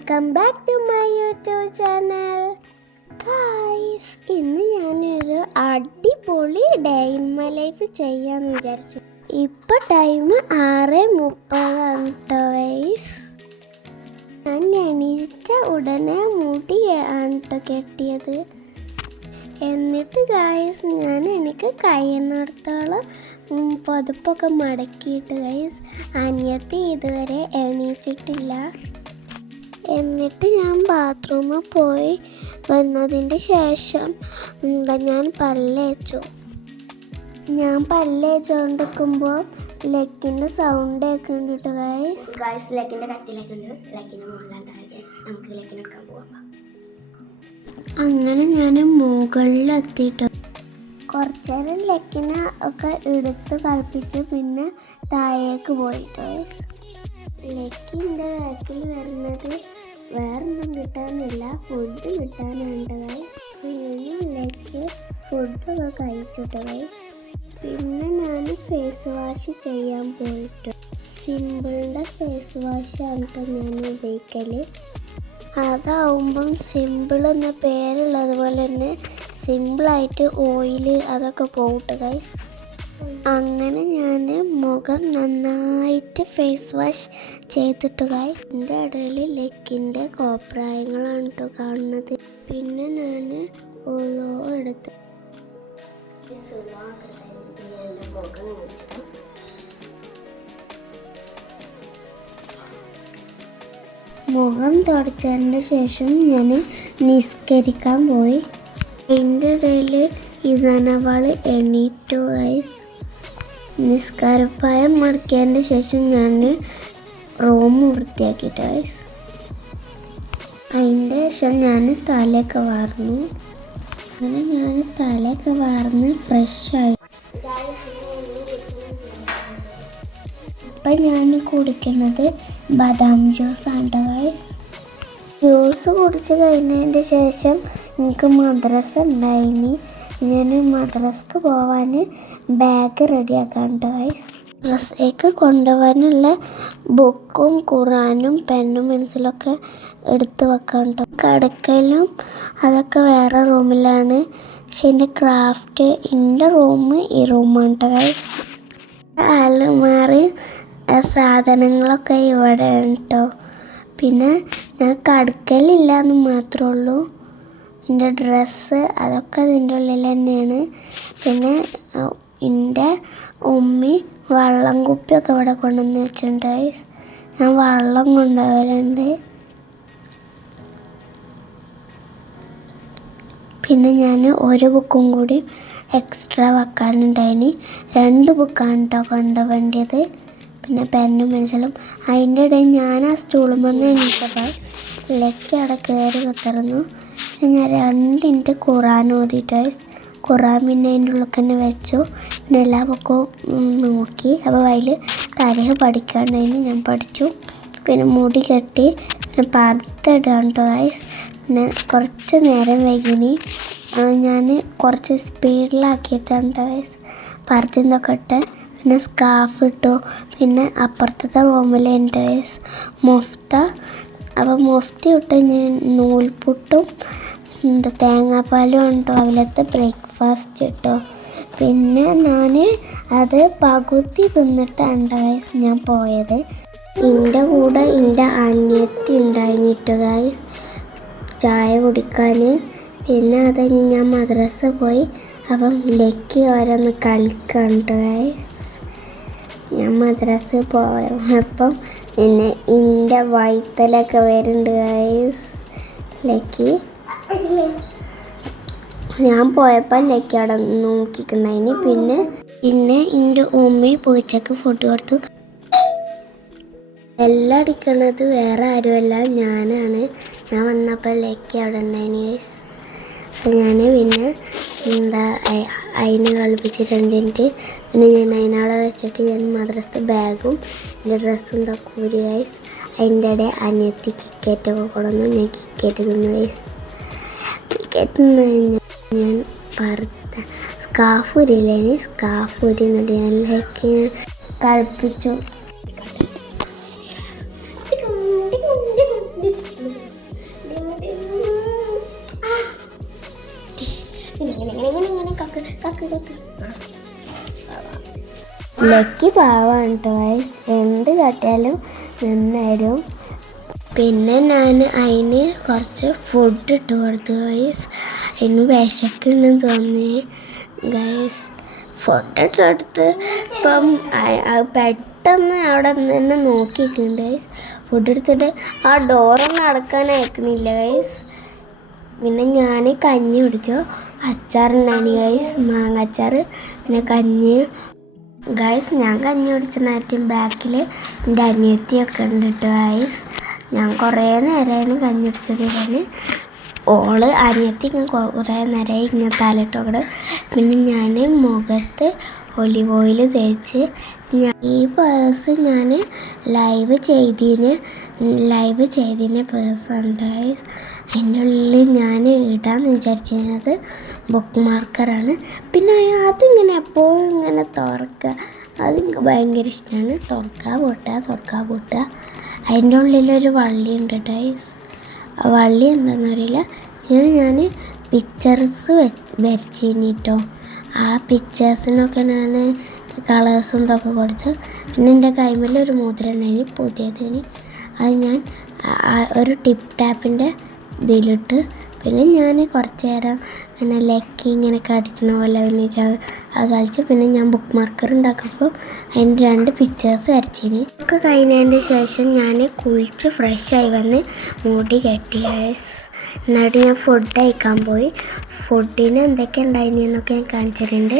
Welcome back to my YouTube channel. Guys, ഇന്ന് ഞാനൊരു അടിപൊളി ഡേ ഇൻ മൈ ലൈഫ് ചെയ്യാമെന്ന് വിചാരിച്ചു. ഇപ്പോൾ ടൈം 6:30 കേട്ടോ ഗൈസ്. ഞാൻ എണീറ്റ ഉടനെ മുടി ആണ് കെട്ടിയത്. എന്നിട്ട് ഗൈസ് എനിക്ക് കഴിയുന്നിടത്തോളം പൊതുപ്പൊക്കെ മടക്കിയിട്ട് ഗൈസ്, അനിയത്തി ഇതുവരെ എണീച്ചിട്ടില്ല. എന്നിട്ട് ഞാൻ ബാത്റൂമിൽ പോയി വന്നതിൻ്റെ ശേഷം ഞാൻ പല്ലേച്ചുകൊണ്ടിരിക്കുമ്പോൾ ലെക്കിൻ്റെ സൗണ്ട് ഒക്കെ ഉണ്ട് കേട്ടോ ഗൈസ്. ലെക്കിൻ്റെ കച്ചിലൊക്കെ ഉണ്ട്. ലെക്കിൻ്റെ മുകളിലുണ്ടാകെ നമുക്ക് ലെക്കിനെടുക്കാൻ പോകാം. അങ്ങനെ ഞാൻ മുകളിലെത്തിയിട്ട് കുറച്ച് നേരം ലെക്കിനെ ഒക്കെ എടുത്ത് കളിപ്പിച്ച് പിന്നെ താഴേക്ക് പോയിട്ട് ലെക്കിൻ്റെ ബാക്കിൽ വരുന്നത് വേറൊന്നും കിട്ടാനില്ല, ഫുഡ് കിട്ടാനുണ്ട്. പിന്നെ ലെക്ക് ഫുഡൊക്കെ കഴിച്ചിട്ട് പിന്നെ ഞാൻ ഫേസ് വാഷ് ചെയ്യാൻ പോയിട്ട് സിമ്പിളിൻ്റെ ഫേസ് വാഷാണ് ഞാൻ ഉപയോഗിക്കൽ. അതാവുമ്പം സിമ്പിൾ എന്ന പേരുള്ളതുപോലെ തന്നെ സിമ്പിളായിട്ട് ഓയിൽ അതൊക്കെ പോകട്ടെ ഗൈസ്. അങ്ങനെ ഞാൻ മുഖം നന്നായിട്ട് ഫേസ് വാഷ് ചെയ്തിട്ട് ഗൈസ്. എൻ്റെ ഇടയിൽ ലെക്കിൻ്റെ കോപ്രായങ്ങളാണ് കേട്ടോ കാണുന്നത്. പിന്നെ ഞാൻ ഓരോ എടുത്ത് മുഖം തുടച്ചതിൻ്റെ ശേഷം ഞാൻ നിസ്കരിക്കാൻ പോയി. എൻ്റെ ഇടയിൽ ഇതനവാൾ എണീറ്റു ഗൈസ്. നിസ്കാരപ്പായം മടക്കിയതിൻ്റെ ശേഷം ഞാൻ റൂം വൃത്തിയാക്കിയിട്ട് ഗൈസ്. അതിൻ്റെ ശേഷം ഞാൻ തലയൊക്കെ വാർന്നു. അങ്ങനെ ഞാൻ തലയൊക്കെ വാർന്ന് ഫ്രഷായി. ഇപ്പം ഞാൻ കുടിക്കുന്നത് ബദാം ജ്യൂസാണ് ഗൈസ്. ജ്യൂസ് കുടിച്ച് കഴിഞ്ഞതിൻ്റെ ശേഷം എനിക്ക് മദ്രസ ഉണ്ടായിനി. ഞാൻ മദ്രസക്ക് പോവാൻ ബാഗ് റെഡിയാക്കാൻ ഗൈസ്. മദ്രസയ്ക്ക് കൊണ്ടുപോകാനുള്ള ബുക്കും ഖുറാനും പെന്നും പെൻസിലൊക്കെ എടുത്ത് വെക്കാൻ കേട്ടോ. കിടക്കലും അതൊക്കെ വേറെ റൂമിലാണ്. പക്ഷെ എൻ്റെ ക്രാഫ്റ്റ് എൻ്റെ റൂം ഈ റൂമാണ് കേട്ടോ ഗൈസ്. അലമാറി സാധനങ്ങളൊക്കെ ഇവിടെ കേട്ടോ. പിന്നെ ഞാൻ കടക്കലില്ല എന്ന് മാത്രമേ ഉള്ളൂ. എൻ്റെ ഡ്രസ്സ് അതൊക്കെ അതിൻ്റെ ഉള്ളിൽ തന്നെയാണ്. പിന്നെ എൻ്റെ ഉമ്മി വെള്ളം കുപ്പിയൊക്കെ ഇവിടെ കൊണ്ടുവന്ന് വെച്ചിട്ടുണ്ട്. ഞാൻ വെള്ളം കൊണ്ടുപോകലുണ്ട്. പിന്നെ ഞാൻ ഒരു ബുക്കും കൂടി എക്സ്ട്രാ വെക്കാനുണ്ടായിന്. 2 ബുക്കാണ് കേട്ടോ കൊണ്ടുപോകേണ്ടത്. പിന്നെ പെന്നും പെൻസിലും. അതിൻ്റെ ഇടയിൽ ഞാൻ ആ സ്റ്റൂളിൽ വന്ന് എണീച്ചപ്പോൾ ലെക്കി അവിടെ കയറി കുത്തിറന്നു. ഞാൻ 2 മിനിറ്റ് ഖുറാൻ ഓതിയിട്ട് ഖുറാൻ പിന്നെ അതിൻ്റെ ഉള്ളിൽ തന്നെ വെച്ചു. പിന്നെ എല്ലാ ബുക്കും നോക്കി. അപ്പോൾ അതിൽ താരീഖ് പഠിക്കാണ്ടായിന്, ഞാൻ പഠിച്ചു. പിന്നെ മുടി കെട്ടി പിന്നെ പർദ്ദയിടാൻ കേട്ടോ ഗൈസ്. പിന്നെ കുറച്ച് നേരം വൈകിനി. ഞാൻ കുറച്ച് സ്പീഡിലാക്കിയിട്ടാണ് ഗൈസ് പർദ്ദയൊക്കെ ഇട്ട്. പിന്നെ സ്കാർഫ് ഇട്ടു. പിന്നെ അപ്പുറത്തെ റൂമിലുണ്ട് ഗൈസ് മുഫ്ത. അപ്പോൾ മുഫ്തി ഇട്ട് ഞാൻ നൂൽപുട്ടും തേങ്ങാപ്പാലും ഉണ്ടോ രാവിലത്തെ ബ്രേക്ക്ഫാസ്റ്റ് ഇട്ടോ. പിന്നെ ഞാൻ അത് പകുതി തിന്നിട്ടാണ് ഗൈസ് ഞാൻ പോയത്. എൻ്റെ കൂടെ എൻ്റെ അനിയത്തി ഉണ്ടായിട്ട് ഗൈസ് ചായ കുടിക്കാൻ. പിന്നെ അത് കഴിഞ്ഞ് ഞാൻ മദ്രസ പോയി. അപ്പം ലെക്കി ഓരോന്ന് കളിക്കാൻ ഗൈസ്. ഞാൻ മദ്രസ പോയപ്പം പിന്നെ എൻ്റെ വൈത്തലൊക്കെ വരുന്നുണ്ട് ഗൈസ്. ലെക്കി ഞാൻ പോയപ്പോൾ ലെക്കി അവിടെ നോക്കിയിട്ടുണ്ടായിന്. പിന്നെ എൻ്റെ ഉമ്മി പൂച്ചക്ക് ഫുഡ് കൊടുത്തു. എല്ലാം അടിക്കണത് വേറെ ആരുമല്ല, ഞാനാണ്. ഞാൻ വന്നപ്പോൾ ലെക്കി അവിടെ ഉണ്ടായിന് ഗൈസ്. ഞാൻ പിന്നെ അതിനെ കളിപ്പിച്ച് 2 മിനിറ്റ്. പിന്നെ ഞാൻ അതിനവിടെ വെച്ചിട്ട് ഞാൻ മദ്രസ ബാഗും എൻ്റെ ഡ്രസ്സും തക്കൂരി ഗൈസ്. അതിൻ്റെ ഇടയിൽ അനിയത്തി കിക്കറ്റൊക്കെ കൊണ്ടുവന്നു. ഞാൻ കിക്കറ്റ് തിന്നു ഗൈസ്. കിക്കറ്റ് തിന്നു കഴിഞ്ഞാൽ ഞാൻ സ്കാർഫ് ഊരിയില്ലേന്. സ്കാർഫ് ഊരി എന്നിട്ട് ഞാൻ ലെക്കി കളിപ്പിച്ചു. ലക്കി പാവാണ് കേട്ടോ ഗൈസ്, എന്ത് കാട്ടിയാലും നിന്നേരും. പിന്നെ ഞാൻ അതിന് കുറച്ച് ഫുഡ് ഇട്ട് കൊടുത്തു ഗൈസ്. അതിന് വിശക്കുണ്ടെന്ന് തോന്നി ഗൈസ്. ഫുഡ് ഇട്ടെടുത്ത് ഇപ്പം പെട്ടെന്ന് അവിടെ തന്നെ നോക്കിയിട്ടുണ്ട് ഗൈസ്. ഫുഡ് എടുത്തിട്ട് ആ ഡോറൊന്നും അടക്കാൻ അയക്കണില്ല ഗൈസ്. പിന്നെ ഞാൻ കഞ്ഞി കുടിച്ചു. അച്ചാറുണ്ടായിരുന്നു ഗൈസ്, മാങ്ങ അച്ചാർ. പിന്നെ കഞ്ഞി ഗൈസ്. ഞാൻ കഞ്ഞി കുടിച്ചിട്ടും ബാക്കിൽ എൻ്റെ അനിയത്തിയൊക്കെ ഉണ്ട് കേട്ടോ ഗൈസ്. ഞാൻ കുറേ നേരമായിരുന്നു കഞ്ഞി കുടിച്ചത്. ഓള് അനിയത്തി കുറേ നേരമായി ഇങ്ങനെ തലയിട്ടോട്. പിന്നെ ഞാൻ മുഖത്ത് ഒലിവ് ഓയിൽ തേച്ച് ഈ പേഴ്സ് ഞാൻ ലൈവ് ചെയ്തതിന് പേഴ്സാണ് ഗൈസ്. അതിൻ്റെ ഉള്ളിൽ ഞാൻ ഇടാമെന്ന് വിചാരിച്ചിരുന്നത് ബുക്ക് മാർക്കറാണ്. പിന്നെ അതിങ്ങനെ എപ്പോഴും ഇങ്ങനെ തുറക്കുക, അതെനിക്ക് ഭയങ്കര ഇഷ്ടമാണ്. തുറക്കുക പൊട്ടുക. അതിൻ്റെ ഉള്ളിലൊരു വള്ളിയുണ്ട് ഗൈസ്. ആ വള്ളി എന്താണെന്നറിയില്ല. ഞാൻ പിക്ചേഴ്സ് വരച്ചിന് കേട്ടോ. ആ പിക്ചേഴ്സിനൊക്കെ ഞാൻ കളേഴ്സും ഇതൊക്കെ കൊടുത്തു. പിന്നെ എൻ്റെ കൈമേൽ ഒരു മോതിരം ഉണ്ടായിന്, പുതിയതിന്. അത് ഞാൻ ഒരു ടിപ്പ് ടാപ്പിൻ്റെ ഇതിലിട്ട്. പിന്നെ ഞാൻ കുറച്ച് നേരം ഇങ്ങനെ ലക്കി ഇങ്ങനെ കടിച്ചണ പോലെ പിന്നെ അത് കളിച്ചു. പിന്നെ ഞാൻ ബുക്ക് മാർക്കർ ഉണ്ടാക്കുമ്പോൾ അതിൻ്റെ 2 പിക്ചേഴ്സ് വരച്ചിന്. ഒക്കെ കഴിഞ്ഞതിൻ്റെ ശേഷം ഞാൻ കുളിച്ച് ഫ്രഷായി വന്ന് മുടി കെട്ടി. എന്നിട്ട് ഞാൻ ഫുഡ് കഴിക്കാൻ പോയി. ഫുഡിന് എന്തൊക്കെ ഉണ്ടായിനി എന്നൊക്കെ ഞാൻ കാണിച്ചിട്ടുണ്ട്.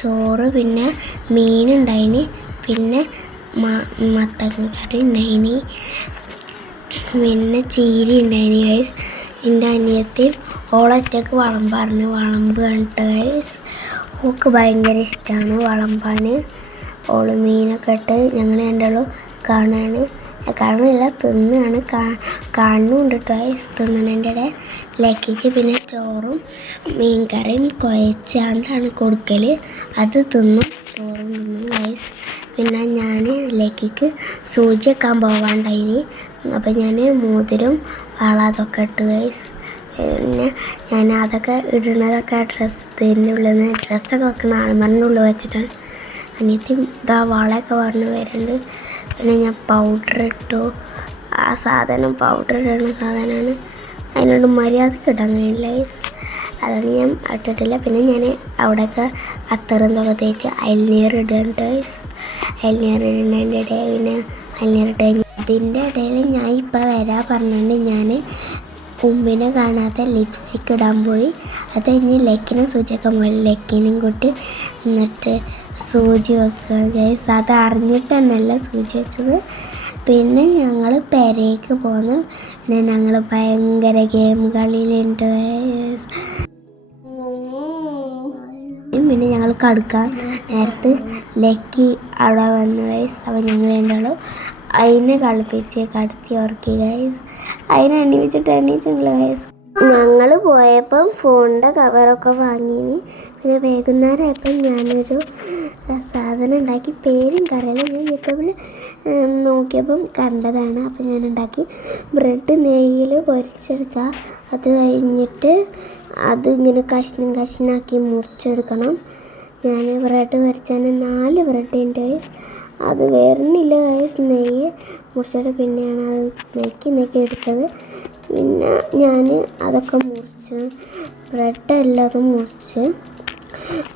ചോറ്, പിന്നെ മീനുണ്ടായിന്, പിന്നെ മത്തങ്ങ കറി ഉണ്ടായിന്, പിന്നെ ചീരി ഉണ്ടായിന് ഗൈസ്. എൻ്റെ അനിയത്തി ഓളൊറ്റക്ക് വിളമ്പ് കണ്ടിട്ട് ഗൈസ്. ഓൾക്ക് ഭയങ്കര ഇഷ്ടമാണ് വിളമ്പാൻ. ഓള് മീനൊക്കെ ഇട്ട് ഞങ്ങൾ രണ്ടാളും കാണാനില്ല തിന്നാണ് കാണുന്നുണ്ട് കേട്ടോ ഗൈസ്. തിന്നണേൻ്റെ ഇടയിൽ ലക്കിക്ക് പിന്നെ ചോറും മീൻ കറിയും കുഴച്ചാണ്ടാണ് കൊടുക്കൽ. അത് തിന്നും, ചോറും തിന്നും ഗൈസ്. പിന്നെ ഞാൻ ലക്കിക്ക് സൂചി വെക്കാൻ പോവാണ്ടായിന്. അപ്പം ഞാൻ മോതിരം വള അതൊക്കെ ഇട്ട് ഗൈസ്. പിന്നെ ഞാൻ അതൊക്കെ ഇടുന്നതൊക്കെ ഡ്രസ്സിൻ്റെ ഉള്ളിൽ നിന്ന് ഡ്രസ്സൊക്കെ വെക്കുന്ന ആൾമാരുടെ ഉള്ളിൽ വെച്ചിട്ടാണ്. അനിയത്തി ഇതാ വളയൊക്കെ പറഞ്ഞ് വരുന്നുണ്ട്. പിന്നെ ഞാൻ പൗഡർ ഇട്ടു. ആ സാധനം പൗഡർ ഇടുന്ന സാധനമാണ്. അതിനോട് മര്യാദക്ക് ഇടാൻ കഴിയില്ല ഗൈസ്. അതുകൊണ്ട് ഞാൻ ഇട്ടിട്ടില്ല. പിന്നെ ഞാൻ അവിടെയൊക്കെ അത്തറും തൊക്കെ തേച്ച് ഐലൈനർ ഇടുന്നുണ്ട് ഗൈസ്. ഐലൈനർ ഇടുന്നതിൻ്റെ ഇടയിൽ പിന്നെ ഐലൈനർ ഇട്ട് ഇതിൻ്റെ ഇടയിൽ ഞാൻ ഇപ്പോൾ വരാൻ പറഞ്ഞുകൊണ്ട് ഞാൻ ഉമ്മിനെ കാണാതെ ലിപ്സ്റ്റിക്ക് ഇടാൻ പോയി. അത് കഴിഞ്ഞ് ലക്കിനും സൂചിയൊക്കെ പോയി. ലക്കിനും കൂട്ടി എന്നിട്ട് സൂചി വെക്കുക ഗൈസ്. അത് അറിഞ്ഞിട്ട് തന്നെയല്ല സൂചി വെച്ചത്. പിന്നെ ഞങ്ങൾ പെരേക്ക് പോന്നു. പിന്നെ ഞങ്ങൾ ഭയങ്കര ഗെയിം കളിയിലുണ്ട് ഗൈസ്. പിന്നെ ഞങ്ങൾ കടുക്കാൻ നേരത്ത് ലക്കി അവിടെ വന്നു ഗൈസ്. അപ്പോൾ ഞങ്ങൾ രണ്ടാളും അതിനെ കളിപ്പിച്ച് കടത്തി ഉറക്കി ഗൈസ്. അതിനെ എണീച്ചിട്ടില്ല ഗൈസ്. ഞങ്ങൾ പോയപ്പം ഫോണിൻ്റെ കവറൊക്കെ വാങ്ങിനി. പിന്നെ വൈകുന്നേരമായപ്പം ഞാനൊരു സാധനം ഉണ്ടാക്കി. പേരും കറിയില്ല, ഞാൻ യൂട്യൂബിൽ നോക്കിയപ്പം കണ്ടതാണ്. അപ്പം ഞാൻ ഉണ്ടാക്കി. ബ്രെഡ് നെയ്യിൽ പൊരിച്ചെടുക്കുക. അത് കഴിഞ്ഞിട്ട് അതിങ്ങനെ കഷ്ണാക്കി മുറിച്ചെടുക്കണം. ഞാൻ ബ്രെഡ് പൊരിച്ചാൽ 4 ബ്രെഡിൻ്റെ ഗൈസ്. അത് വരുന്നില്ല ഗൈസ്. നെയ്യ് മുറിച്ചിട്ട് പിന്നെയാണ് അത് നെയ്ക്ക് എടുത്തത്. പിന്നെ ഞാൻ അതൊക്കെ മുറിച്ച് ബ്രെഡെല്ലാതും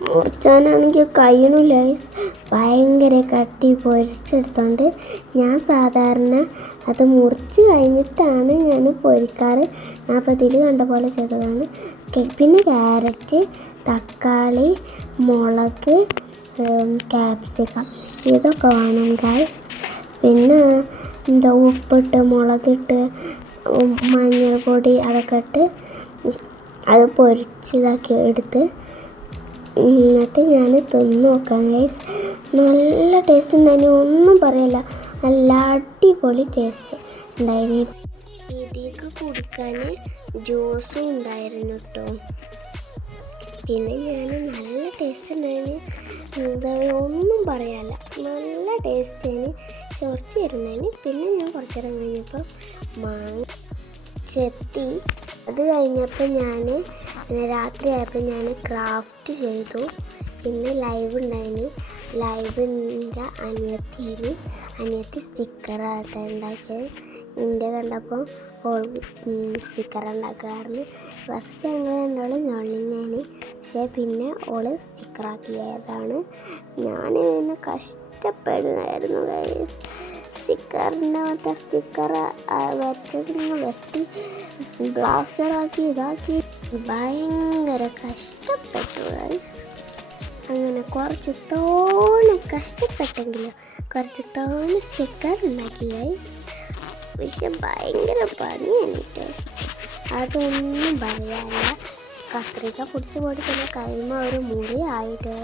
മുറിച്ചാനാണെങ്കിൽ കഴിയണില്ല ഗൈസ്. ഭയങ്കര കട്ടി പൊരിച്ചെടുത്തോണ്ട് ഞാൻ സാധാരണ അത് മുറിച്ച് കഴിഞ്ഞിട്ടാണ് ഞാൻ പൊരിക്കാറ്. ഞാൻ അപ്പോൾ ഇതിൽ കണ്ട പോലെ ചെയ്തതാണ്. പിന്നെ ക്യാരറ്റ്, തക്കാളി, മുളക്, ക്യാപ്സിക്കം ഇതൊക്കെ വേണം ഗൈസ്. പിന്നെ ഉപ്പിട്ട് മുളകിട്ട് മഞ്ഞൾപ്പൊടി അതൊക്കെ ഇട്ട് അത് പൊരിച്ചതാക്കി എടുത്ത് എന്നിട്ട് ഞാൻ തിന്ന് നോക്കാം ഗൈസ്. നല്ല ടേസ്റ്റ് ഉണ്ടായിന്, ഒന്നും പറയില്ല. നല്ല അടിപൊളി ടേസ്റ്റ് ഉണ്ടായിന്. ഇതിലേക്ക് കുടിക്കാൻ ജ്യൂസും ഉണ്ടായിരുന്നു കേട്ടോ. പിന്നെ ഞാൻ നല്ല ടേസ്റ്റ് ഉണ്ടായിന്, ഒന്നും പറയാല്ല. നല്ല ടേസ്റ്റാണ്, കുറച്ച് തരുന്നതിന്. പിന്നെ ഞാൻ കുറച്ച് നേരം കഴിഞ്ഞപ്പോൾ മാങ്ങ ചെത്തി. അത് കഴിഞ്ഞപ്പോൾ ഞാൻ പിന്നെ രാത്രി ആയപ്പോൾ ഞാൻ ക്രാഫ്റ്റ് ചെയ്തു. പിന്നെ ലൈവ് ഉണ്ടായിരുന്നു. ലൈവിൻ്റെ അനിയത്തി സ്റ്റിക്കറായിട്ട് ഉണ്ടാക്കിയത്. എൻ്റെ കണ്ടപ്പോൾ ഓൾ സ്റ്റിക്കർ ഉണ്ടാക്കാറുണ്ട്. ഫസ്റ്റ് ഞങ്ങൾ രണ്ടാളും ഞൊള്ളിങ്ങാന്, പക്ഷേ പിന്നെ ഓള് സ്റ്റിക്കറാക്കിയതാണ്. ഞാൻ പിന്നെ കഷ്ടപ്പെടുമായിരുന്നു ഗൈസ്. സ്റ്റിക്കറിൻ്റെ മറ്റേ സ്റ്റിക്കർ വരച്ചതിങ്ങനെ വെട്ടി ബ്ലാസ്റ്ററാക്കി ഇതാക്കി ഭയങ്കര കഷ്ടപ്പെട്ടു ഗൈസ്. അങ്ങനെ കുറച്ച് തോനെ കഷ്ടപ്പെട്ടെങ്കിലും കുറച്ച് തോനെ സ്റ്റിക്കർ ഉണ്ടാക്കി ഗൈസ്. പക്ഷെ ഭയങ്കര പണിയാണ്. അതൊന്നും പറയാനില്ല. കത്രിക പിടിച്ച് പൊടിച്ചെല്ലാം കഴിയുമ്പോൾ ഒരു മുറി ആയിട്ട്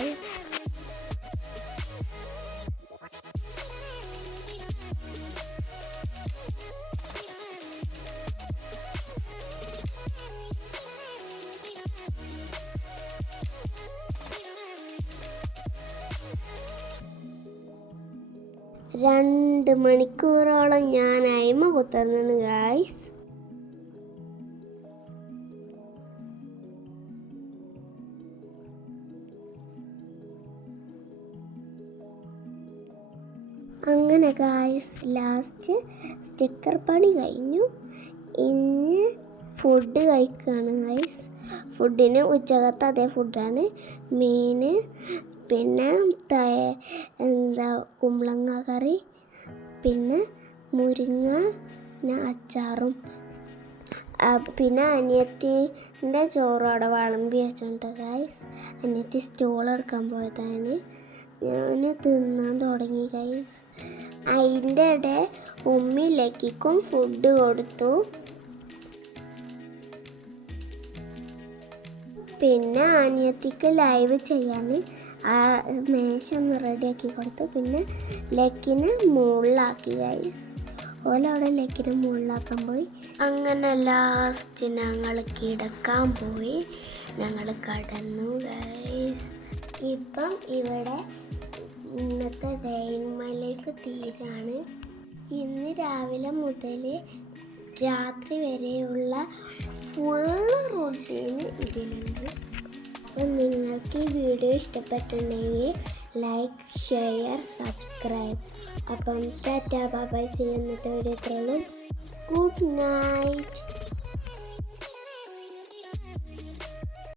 രണ്ട് മണിക്കൂറോളം ഞാൻ അയിമ കുത്തർന്നാണ് ഗായ്സ്. അങ്ങനെ ഗായ്സ് ലാസ്റ്റ് സ്റ്റിക്കർ പണി കഴിഞ്ഞു. ഇനി ഫുഡ് കഴിക്കുകയാണ് ഗായ്സ്. ഫുഡിന് ഉച്ചകത്തെ അതേ ഫുഡാണ്. മീൻ, പിന്നെ കുമ്പളങ്ങ കറി, പിന്നെ മുരിങ്ങ, പിന്നെ അച്ചാറും. പിന്നെ അനിയത്തിൻ്റെ ചോറ് അവിടെ വിളമ്പി വെച്ചിട്ടുണ്ട് ഗൈസ്. അനിയത്തി സ്റ്റോൾ എടുക്കാൻ പോയതാണ്. ഞാൻ തിന്നാൻ തുടങ്ങി ഗൈസ്. അതിൻ്റെ ഇടെ ഉമ്മി ലക്കിക്കും ഫുഡ് കൊടുത്തു. പിന്നെ അനിയത്തിക്ക് ലൈവ് ചെയ്യാൻ ആ മേശ ഒന്ന് റെഡിയാക്കി കൊടുത്തു. പിന്നെ ലക്കിനെ മുകളിലാക്കി ഗൈസ്. ഓലവിടെ ലക്കിനെ മുകളിലാക്കാൻ പോയി. അങ്ങനെ ലാസ്റ്റ് ഞങ്ങൾ കിടക്കാൻ പോയി. ഞങ്ങൾ കടന്നു ഗൈസ്. ഇപ്പം ഇവിടെ ഇന്നത്തെ ഡേ ഇൻ മൈ ലൈഫ് തീരാണ്. ഇന്ന് രാവിലെ മുതൽ രാത്രി വരെയുള്ള ഫുൾ റൂട്ടീൻ ഇതിലുണ്ട്. അപ്പം നിങ്ങൾക്ക് ഈ വീഡിയോ ഇഷ്ടപ്പെട്ടിട്ടുണ്ടെങ്കിൽ ലൈക്ക്, ഷെയർ, സബ്സ്ക്രൈബ്. അപ്പം tata bye bye. See you ഇന്നത്തെ വീഡിയോ. Good night.